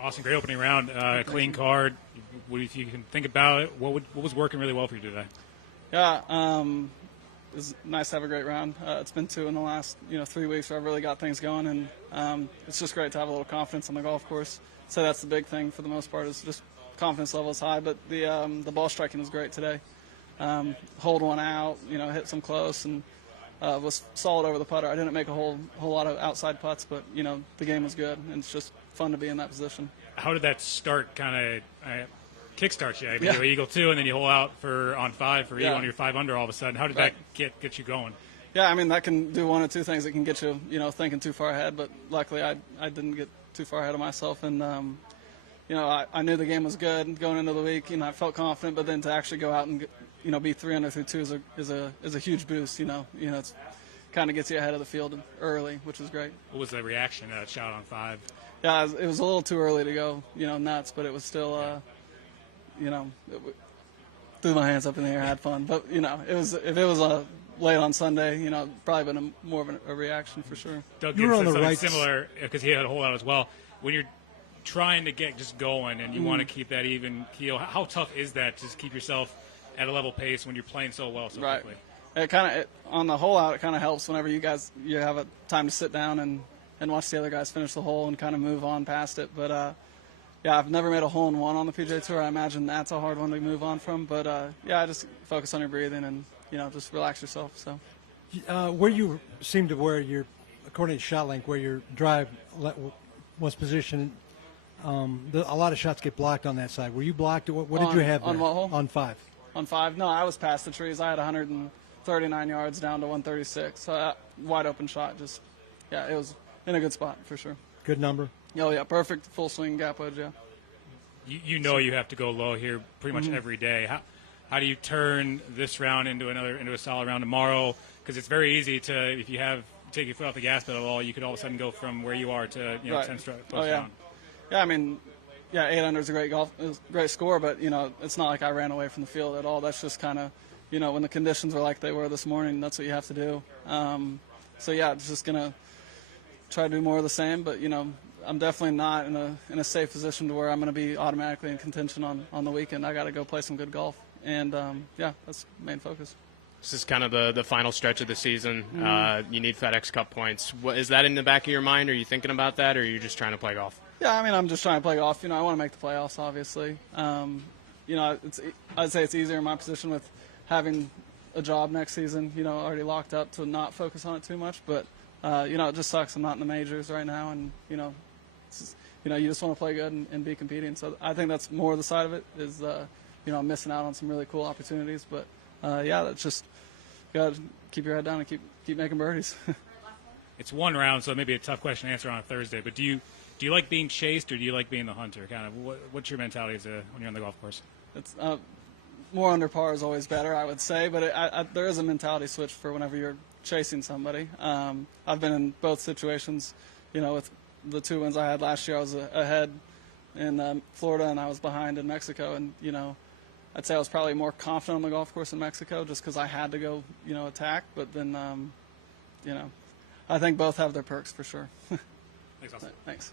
Awesome, great opening round. Clean card. If you can think about it, what was working really well for you today? Yeah, it was nice to have a great round. It's been 2 in the last 3 weeks where I've really got things going, and it's just great to have a little confidence on the golf course. So that's the big thing for the most part, is just confidence level is high. But the ball striking was great today. Hold one out, hit some close, and was solid over the putter. I didn't make a whole lot of outside putts, but the game was good, and it's just fun to be in that position. How did that start? Kind of kickstart you. I mean, you eagle 2, and then you hole out on 5 for eagle, and you're 5 under all of a sudden. How did that get you going? Yeah, I mean, that can do one of two things. It can get you, thinking too far ahead, but luckily I didn't get too far ahead of myself, and I knew the game was good going into the week. I felt confident, but then to actually go out and be 3 under through 2 is a huge boost. It's kind of gets you ahead of the field early, which is great. What was the reaction to that shot on 5? Yeah, it was a little too early to go, nuts, but it was still, threw my hands up in the air, had fun. But if it was late on Sunday, probably been more of a reaction for sure. Doug Gibbs said something similar because he had a hole out as well. When you're trying to get just going and you want to keep that even keel, how tough is that to just keep yourself at a level pace when you're playing so well so quickly? It kind of on the hole out, it kind of helps whenever you have a time to sit down and watch the other guys finish the hole and kind of move on past it. But I've never made a hole in one on the PGA Tour. I imagine that's a hard one to move on from. But just focus on your breathing and just relax yourself. So where you seem to according to ShotLink, where your drive was positioned, a lot of shots get blocked on that side. Were you blocked? What did you have there? On what hole? On 5. On 5? No, I was past the trees. I had 139 yards down to 136. So wide open shot. It was in a good spot for sure. Good number. Oh yeah, perfect full swing gap wedge. Yeah. You have to go low here pretty much every day. How do you turn this round into a solid round tomorrow? Because it's very easy to, if you take your foot off the gas pedal at all, you could all of a sudden go from where you are to 10 strokes. Oh yeah. Down. Yeah, I mean, 8 under is a great score, but it's not like I ran away from the field at all. That's just kind of, when the conditions are like they were this morning, that's what you have to do. It's just gonna try to do more of the same, but I'm definitely not in a safe position to where I'm going to be automatically in contention on the weekend. I got to go play some good golf, and that's the main focus. This is kind of the final stretch of the season. You need FedExCup points. Is that in the back of your mind? Are you thinking about that, or are you just trying to play golf? Yeah, I mean, I'm just trying to play golf. I want to make the playoffs, obviously. I'd say it's easier in my position with having a job next season, already locked up, to not focus on it too much. But, it just sucks I'm not in the majors right now, and, you just want to play good and be competing. So I think that's more the side of it is, I'm missing out on some really cool opportunities. But, that's just got to keep your head down and keep making birdies. It's one round, so maybe a tough question to answer on a Thursday. But do you like being chased, or do you like being the hunter? Kind of what's your mentality when you're on the golf course? It's more under par is always better, I would say. But there is a mentality switch for whenever you're chasing somebody. I've been in both situations. With the 2 wins I had last year, I was ahead in Florida and I was behind in Mexico. And I'd say I was probably more confident on the golf course in Mexico just because I had to go attack. But then I think both have their perks for sure. Thanks, Austin. Thanks.